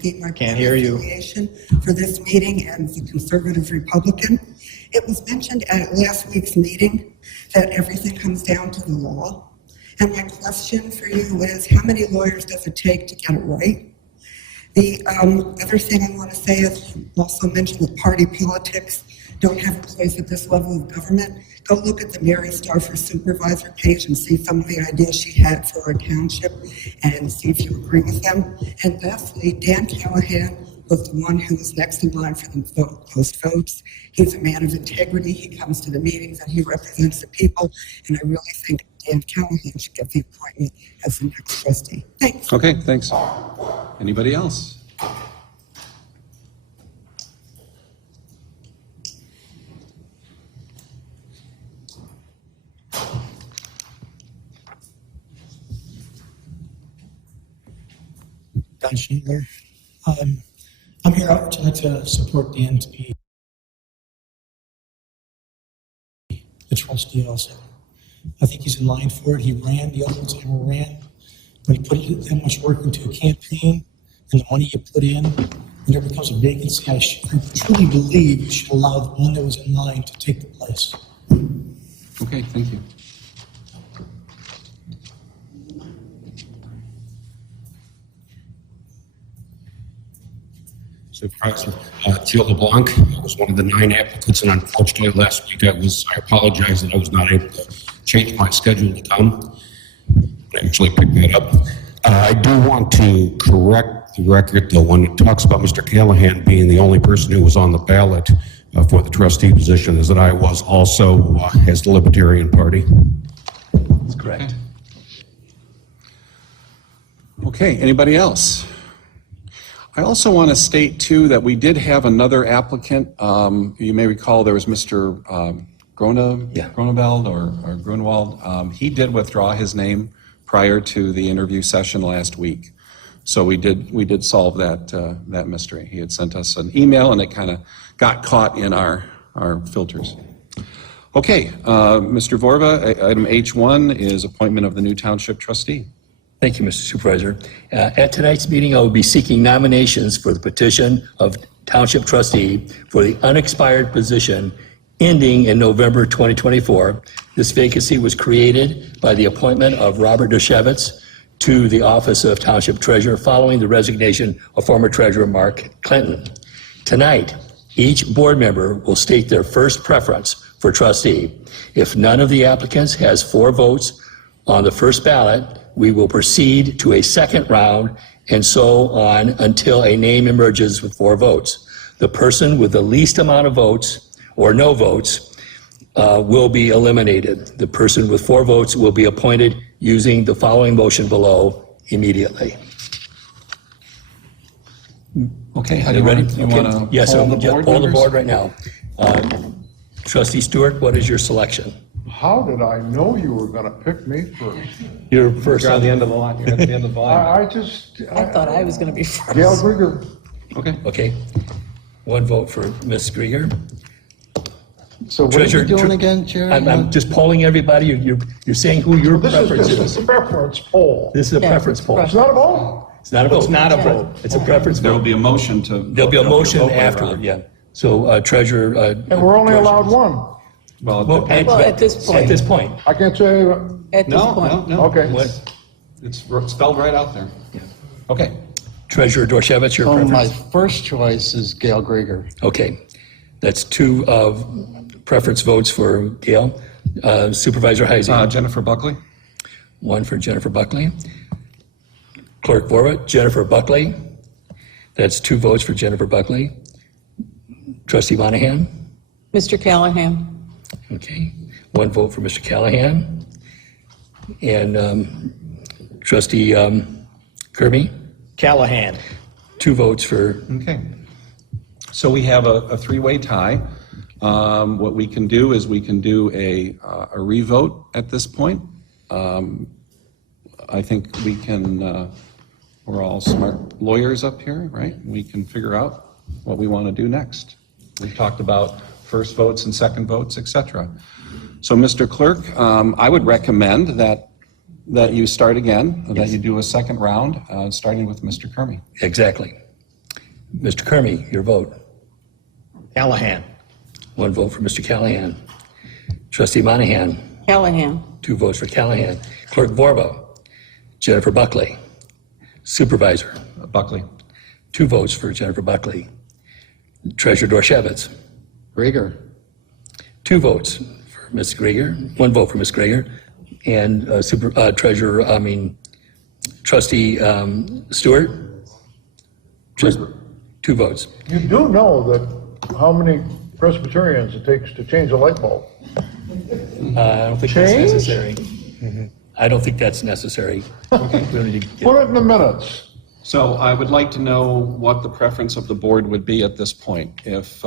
state my Can't hear you. affiliation for this meeting as a conservative Republican. It was mentioned at last week's meeting that everything comes down to the law. And my question for you is, how many lawyers does it take to get it right? The other thing I want to say is, you also mentioned that party politics don't have a place at this level of government. Go look at the Mary Starfer supervisor page and see some of the ideas she had for our township and see if you agree with them. And lastly, Dan Callahan was the one who was next in line for the post votes. He's a man of integrity. He comes to the meetings and he represents the people. And I really think Dan Callahan should get the appointment as the next trustee. Thanks. Okay, thanks. Anybody else? Don Schindler. I'm here tonight to support the NP, the trustee also. I think he's in line for it. He ran, the other ones never ran. When he put that much work into a campaign and the money you put in, and there becomes a vacancy, I truly believe you should allow the one that was in line to take the place. Okay, thank you. Supervisor Teal LeBlanc. I was one of the 9 applicants, and unfortunately last week I apologize that I was not able to change my schedule to come. I actually picked that up. I do want to correct the record, though, when it talks about Mr. Callahan being the only person who was on the ballot for the trustee position, is that I was also as the Libertarian Party. That's correct. Okay, anybody else? I also want to state, too, that we did have another applicant. You may recall there was Mr. Groneveld or Grunwald. He did withdraw his name prior to the interview session last week. So we did solve that mystery. He had sent us an email, and it kind of got caught in our filters. Okay, Mr. Vorba, item H1 is appointment of the new township trustee. Thank you, Mr. Supervisor. At tonight's meeting, I will be seeking nominations for the petition of Township Trustee for the unexpired position ending in November 2024. This vacancy was created by the appointment of Robert Dershowitz to the office of Township Treasurer following the resignation of former Treasurer Mark Clinton. Tonight, each board member will state their first preference for trustee. If none of the applicants has 4 votes on the first ballot, we will proceed to a second round and so on until a name emerges with 4 votes. The person with the least amount of votes or no votes will be eliminated. The person with 4 votes will be appointed using the following motion below immediately. Okay, Are you ready? You want to Yes, poll so the board poll the members? board right now. Trustee Stewart, what is your selection? How did I know you were going to pick me first? You're first. You're on the end of the line. You're at the end of the line. I thought I was going to be first. Gail Grieger. Okay. Okay. 1 vote for Ms. Grieger. So what are you doing again, Chair? I'm just polling everybody. You're saying who your preference This is. is a preference poll. This is a preference poll. It's not a vote. It's not a vote. It's not a vote. It's a preference There will vote. be a motion to. There'll be a motion vote later afterward, on. yeah. So Treasurer. And we're only allowed one. Well, Well, at this point. At this point. I can't say, At this point. no. okay. It's spelled right out there. Okay. Treasurer Dorshevitz, your So my preference? first choice is Gail Grieger. Okay. That's 2 preference votes for Gail. Supervisor Heising. Jennifer Buckley. 1 for Jennifer Buckley. Clerk Vorba, Jennifer Buckley. That's 2 votes for Jennifer Buckley. Trustee Monahan. Mr. Callahan. Okay. 1 vote for Mr. Callahan. And Trustee Kirby. Callahan. 2 votes for. Okay. So we have a 3-way tie. What we can do is we can do a revote at this point. I think we can, we're all smart lawyers up here, right? We can figure out what we want to do next. We've talked about first votes and second votes, et cetera. So, Mr. Clerk, I would recommend that you start again, that you do a second round, starting with Mr. Kermy. Exactly. Mr. Kermy, your vote. Callahan. One vote for Mr. Callahan. Trustee Monahan, Callahan. 2 votes for Callahan. Clerk Borba, Jennifer Buckley. Supervisor, Buckley. 2 votes for Jennifer Buckley. Treasurer Dorshevitz, Grieger. 2 votes for Ms. Grieger, 1 vote for Ms. Grieger, and Trustee Stewart. Just 2 votes. You do know that how many Presbyterians it takes to change a light bulb? I don't think that's necessary. I don't think that's necessary. We don't need to get- Put it in the minutes. So I would like to know what the preference of the board would be at this point. If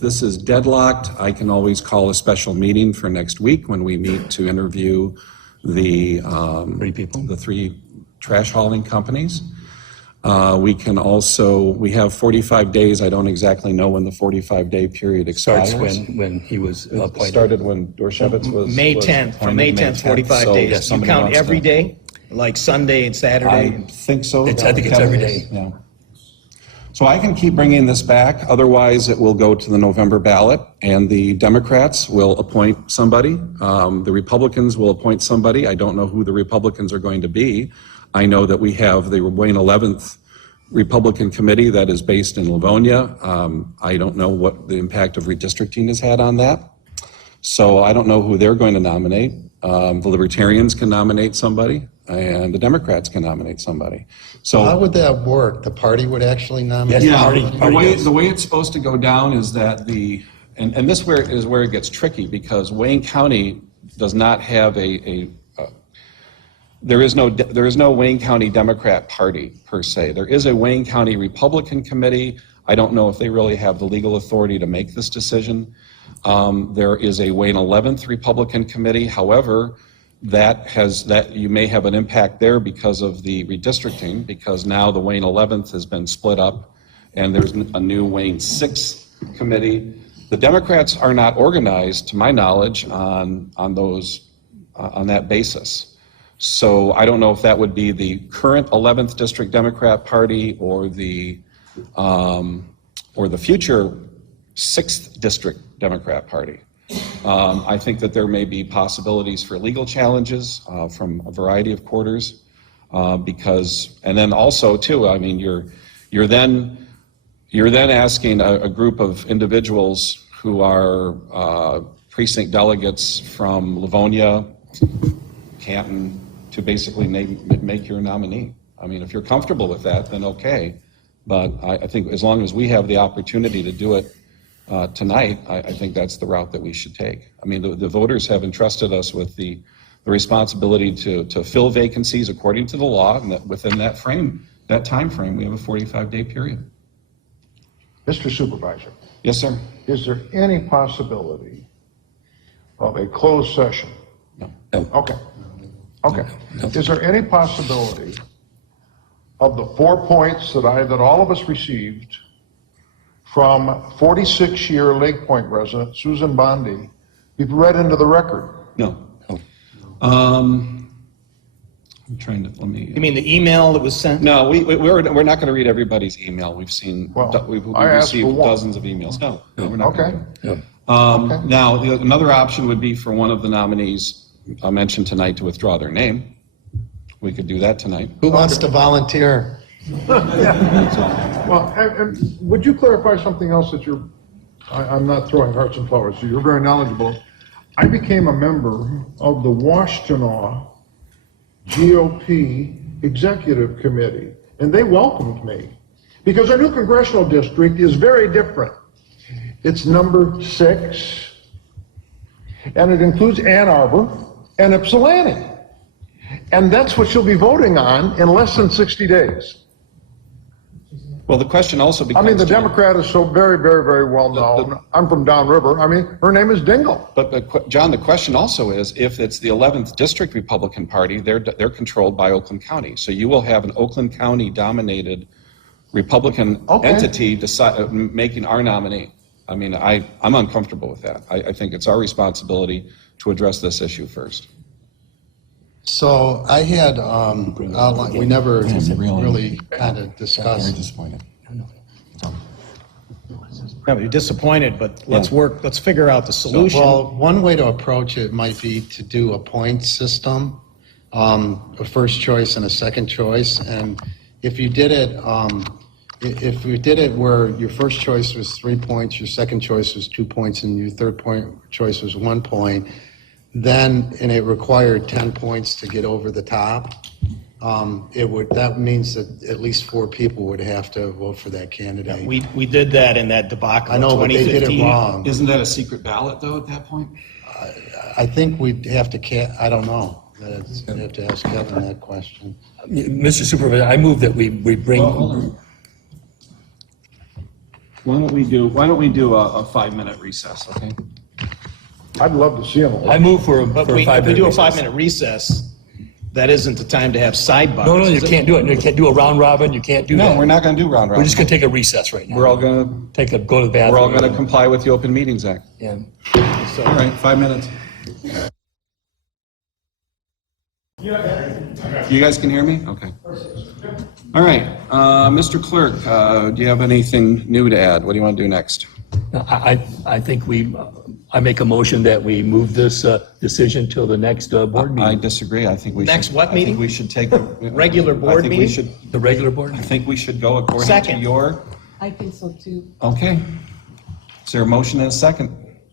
this is deadlocked, I can always call a special meeting for next week when we meet to interview the 3 people. the 3 trash hauling companies. We have 45 days. I don't exactly know when the 45-day period expires. Starts when he was It appointed. started when Dorshevitz was. May was 10th, from May appointed 10th, 45 So days. if You somebody count wants every to- day, like Sunday and Saturday? I think so. I think it's every day. Yeah. So I can keep bringing this back, otherwise it will go to the November ballot, and the Democrats will appoint somebody. The Republicans will appoint somebody. I don't know who the Republicans are going to be. I know that we have the Wayne 11th Republican Committee that is based in Livonia. I don't know what the impact of redistricting has had on that. So I don't know who they're going to nominate. The Libertarians can nominate somebody, and the Democrats can nominate somebody. So How would that work? The party would actually nominate? Yes. yeah, Party the way it's supposed to go down is that and this is where it gets tricky, because Wayne County does not have there is no Wayne County Democrat Party per se. There is a Wayne County Republican Committee. I don't know if they really have the legal authority to make this decision. There is a Wayne 11th Republican Committee. However, that you may have an impact there because of the redistricting, because now the Wayne 11th has been split up and there's a new Wayne 6th committee. The Democrats are not organized, to my knowledge, on that basis. So I don't know if that would be the current 11th District Democrat Party or the future 6th District Democrat Party. I think that there may be possibilities for legal challenges from a variety of quarters and then also too, I mean, you're then asking a group of individuals who are precinct delegates from Livonia, Canton, to basically make your nominee. I mean, if you're comfortable with that, then okay. But I think as long as we have the opportunity to do it tonight, I think that's the route that we should take. I mean, the voters have entrusted us with the responsibility to fill vacancies according to the law, and that within that time frame, we have a 45-day period. Mr. Supervisor, Yes, sir. is there any possibility of a closed session? No. Okay. Okay. Is there any possibility of the 4 points that all of us received from 46-year Lake Point resident Susan Bondi be read into the record? No. I'm trying to, let me. You mean the email that was sent? No, we're not going to read everybody's email. We've seen, Well, we've I asked for received one. dozens of emails. No, we're not Okay. going to. Okay. Now, another option would be for one of the nominees mentioned tonight to withdraw their name. We could do that tonight. Who wants to volunteer? Well, and would you clarify something else that I'm not throwing hearts and flowers, so you're very knowledgeable. I became a member of the Washtenaw GOP Executive Committee, and they welcomed me because our new congressional district is very different. It's number 6, and it includes Ann Arbor and Ypsilanti. And that's what you'll be voting on in less than 60 days. Well, the question also becomes. I mean, the Democrat is so very, very, very well known. I'm from downriver. I mean, her name is Dingle. But John, the question also is, if it's the 11th District Republican Party, they're controlled by Oakland County. So you will have an Oakland County-dominated Republican entity making our nominee. I mean, I'm uncomfortable with that. I think it's our responsibility to address this issue first. So I had, outlined, we never really kind of discussed. disappointed. Yeah, you're disappointed, but let's figure out the solution. Well, one way to approach it might be to do a point system, a first choice and a second choice. And if you did it where your first choice was 3 points, your second choice was 2 points, and your third choice was 1 point, then, and it required 10 points to get over the top, that means that at least 4 people would have to vote for that candidate. We did that in that debacle I in know, but they 2015. did it wrong. Isn't that a secret ballot, though, at that point? I think we'd have to, I don't know. I'd have to ask Kevin that question. Mr. Supervisor, I move that we bring, Why don't we do a 5-minute recess, okay? I'd love to see them. I move for But a if 5-minute we do a recess. 5-minute recess, that isn't the time to have sidebars. No, you is it? can't do it. You can't do a round robin. You can't do that. No, we're not going to do round We're robin. just going to take a recess right now. We're all going to, Go to the bathroom. we're all going to comply with the Open Meetings Act. Yeah. All right, 5 minutes. You guys can hear me? Okay. All right, Mr. Clerk, do you have anything new to add? What do you want to do next? I think I make a motion that we move this decision till the next board I meeting. disagree. I think we should. Next what I think meeting? we should take. Regular board I think meeting? we should. The regular board? I think we should go according to Second. your. I think so too. Okay. Is there a motion and a second?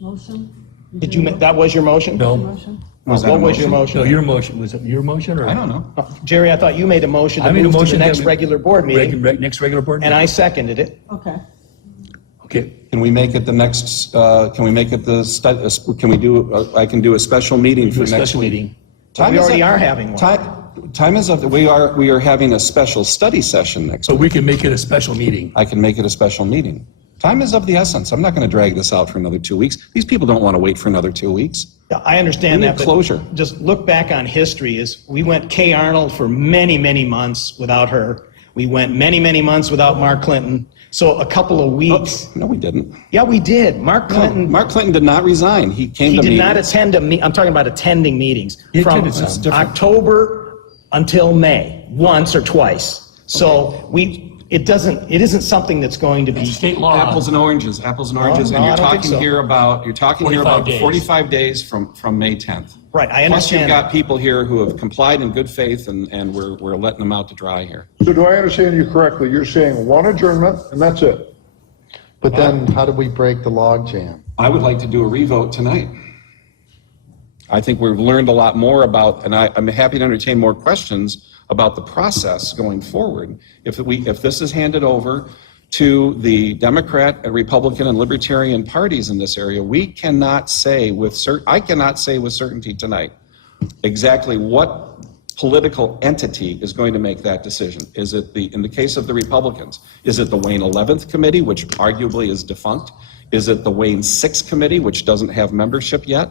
Motion? Did you, that was your motion? No. Motion? Was that a What was your No, motion? your motion. Was it your motion or? I don't know. Jerry, I thought you made a motion I to made a move to the motion next that we- regular board meeting, Next regular board? and I seconded it. Okay. Okay. Can we make it the next, can we make it can we do, I can do a special meeting Do for a next special week? meeting. Time We is already up. are having one. Time is up. We are having a special study session next So week. we can make it a special meeting. I can make it a special meeting. Time is of the essence. I'm not going to drag this out for another 2 weeks. These people don't want to wait for another 2 weeks. Yeah, I understand We that, need but closure. just look back on history. We went Kay Arnold for many, many months without her. We went many, many months without Mark Clinton. So a couple of weeks. No, we didn't. Yeah, we did. Mark Clinton, Mark Clinton did not resign. He came he to did meetings. not attend I'm talking about attending meetings. He From attended some. That's different. October until May, once or twice. So it isn't something that's going to be. State law. Apples and oranges, no, and I you're don't think talking so. here about 45 days. 45 days from May 10th. Right, I Plus, you've understand. got people here who have complied in good faith, and we're letting them out to dry here. So do I understand you correctly? You're saying one adjournment and that's it? But then how do we break the logjam? I would like to do a revote tonight. I think we've learned a lot more about, and I'm happy to entertain more questions about the process going forward. If this is handed over to the Democrat, Republican, and Libertarian parties in this area, we cannot say I cannot say with certainty tonight exactly what political entity is going to make that decision. Is it in the case of the Republicans, is it the Wayne 11th Committee, which arguably is defunct? Is it the Wayne 6th Committee, which doesn't have membership yet?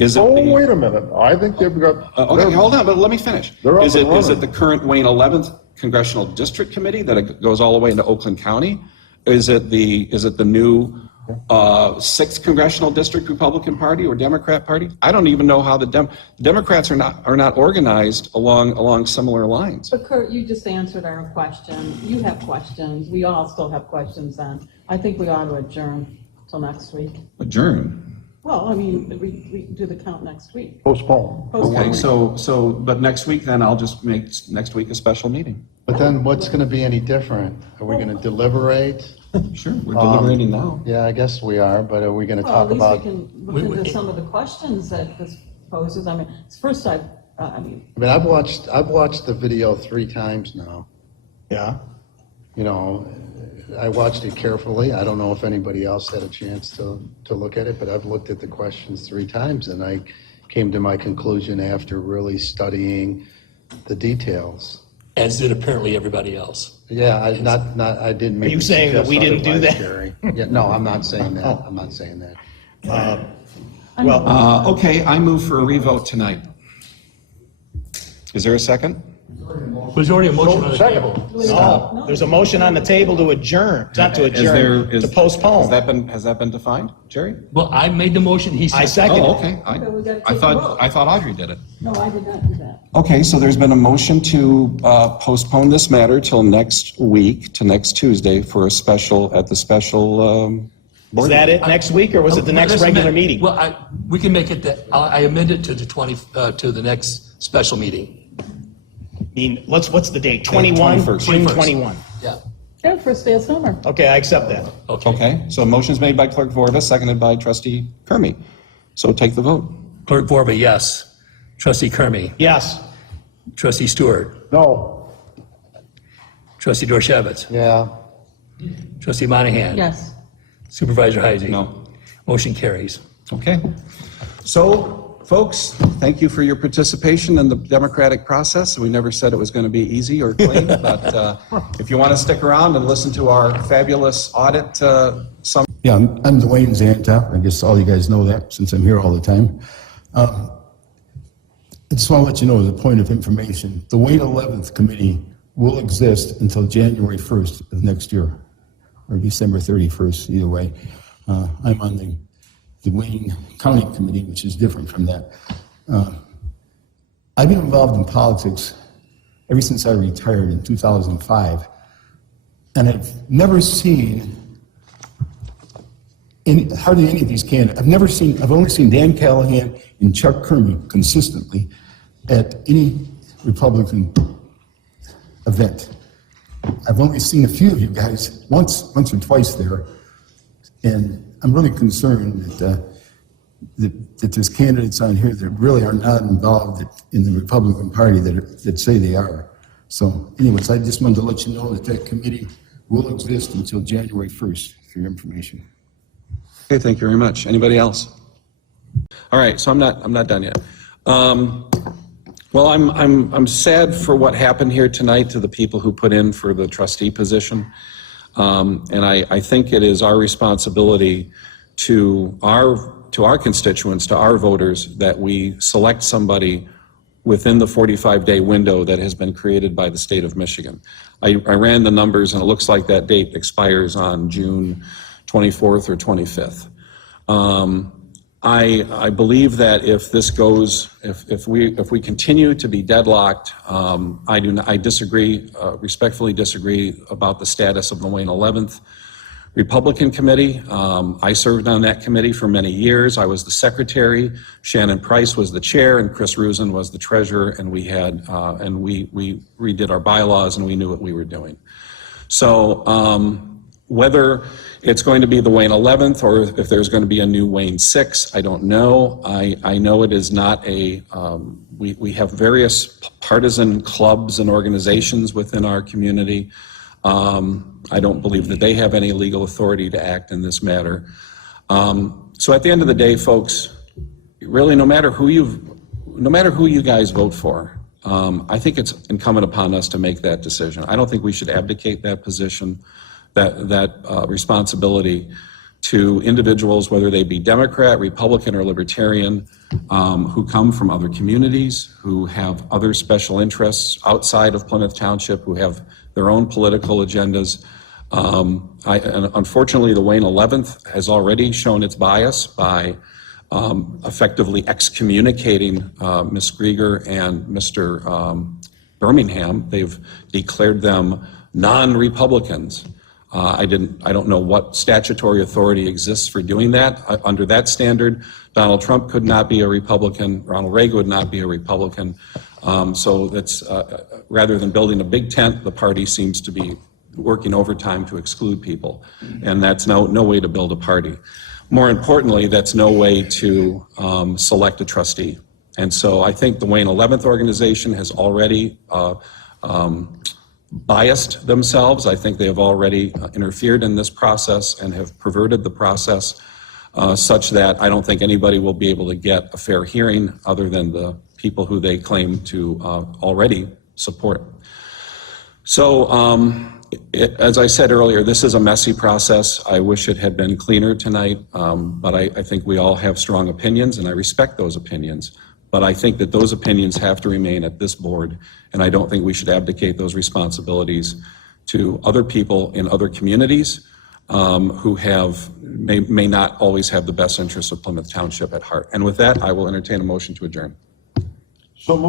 Is it Oh, the, wait a minute. I think they've got. okay, hold on, but let me finish. They're up Is and it running. the current Wayne 11th Congressional District Committee that it goes all the way into Oakland County? Is it the new 6th Congressional District Republican Party or Democrat Party? I don't even know how the Democrats are not organized along similar lines. But Kurt, you just answered our question. You have questions. We all still have questions then. I think we ought to adjourn till next week. Adjourn. Well, I mean, we do the count next week. Postpone. Okay, but next week then I'll just make next week a special meeting. But then what's going to be any different? Are we going to deliberate? Sure, we're deliberating now. Yeah, I guess we are, but are we going to Well, at talk least we about? can look into some of the questions that this poses. I mean, it's first I mean, I've watched the video 3 times now. Yeah. You know, I watched it carefully. I don't know if anybody else had a chance to look at it, but I've looked at the questions 3 times, and I came to my conclusion after really studying the details. As did apparently everybody else. Yeah, I didn't make. Are you saying that we didn't do suggest that? otherwise, Jerry. Yeah, no, I'm not saying that. I'm not saying that. Well, Okay, I move for a revote tonight. Is there a second? There's already a motion on the Second. table. No, there's a motion on the table to adjourn, not to Is adjourn, there- to Has postpone. that been defined, Jerry? Well, I made the motion, he I seconded. second Oh, it. okay. we gotta I take a thought, vote. I thought Audrey did it. No, I did not do that. Okay, so there's been a motion to postpone this matter till next week, to next Tuesday, for a special, at the special Is board. that it next week, or was it the next Let's regular amend- meeting? Well, we can make it, I amend it to the to the next special meeting. I mean, what's the date? 21? 21st. June 21. Yeah. Yeah, first day of summer. Okay, I accept that. Okay, so a motion's made by Clerk Vorba, seconded by Trustee Kermy. So take the vote. Clerk Vorba, yes. Trustee Kermy. Yes. Trustee Stewart. No. Trustee Dorchevitz. Yeah. Trustee Monahan. Yes. Supervisor Heisey. No. Motion carries. Okay. So, folks, thank you for your participation in the democratic process. We never said it was going to be easy or clean, but if you want to stick around and listen to our fabulous audit Yeah, I'm Dwayne Zanta. I guess all you guys know that since I'm here all the time. I just want to let you know as a point of information, the Wayne 11th Committee will exist until January 1st of next year, or December 31st, either way. I'm on the Wayne County Committee, which is different from that. I've been involved in politics ever since I retired in 2005, and I've never seen hardly any of these candidates. I've only seen Dan Callahan and Chuck Kermy consistently at any Republican event. I've only seen a few of you guys once or twice there, and I'm really concerned that there's candidates on here that really are not involved in the Republican Party that say they are. So anyways, I just wanted to let you know that committee will exist until January 1st, for your information. Okay, thank you very much. Anybody else? All right, so I'm not done yet. Well, I'm sad for what happened here tonight to the people who put in for the trustee position. And I think it is our responsibility to our constituents, to our voters, that we select somebody within the 45-day window that has been created by the state of Michigan. I ran the numbers, and it looks like that date expires on June 24th or 25th. I believe that if this goes, if we continue to be deadlocked, I disagree, respectfully disagree about the status of the Wayne 11th Republican Committee. I served on that committee for many years. I was the secretary. Shannon Price was the chair, and Chris Rusin was the treasurer. And we had we redid our bylaws, and we knew what we were doing. So whether it's going to be the Wayne 11th or if there's going to be a new Wayne 6, I don't know. I know it is not a. We have various partisan clubs and organizations within our community. I don't believe that they have any legal authority to act in this matter. So at the end of the day, folks, really, no matter who you guys vote for, I think it's incumbent upon us to make that decision. I don't think we should abdicate that position, that responsibility to individuals, whether they be Democrat, Republican, or Libertarian, who come from other communities, who have other special interests outside of Plymouth Township, who have their own political agendas. And unfortunately, the Wayne 11th has already shown its bias by effectively excommunicating Ms. Grieger and Mr. Birmingham. They've declared them non-Republicans. I don't know what statutory authority exists for doing that. Under that standard, Donald Trump could not be a Republican, Ronald Reagan would not be a Republican. So that's, rather than building a big tent, the party seems to be working overtime to exclude people. And that's no way to build a party. More importantly, that's no way to select a trustee. And so I think the Wayne 11th organization has already biased themselves. I think they have already interfered in this process and have perverted the process such that I don't think anybody will be able to get a fair hearing other than the people who they claim to already support. So as I said earlier, this is a messy process. I wish it had been cleaner tonight, but I think we all have strong opinions, and I respect those opinions. But I think that those opinions have to remain at this board, and I don't think we should abdicate those responsibilities to other people in other communities who may not always have the best interests of Plymouth Township at heart. And with that, I will entertain a motion to adjourn. So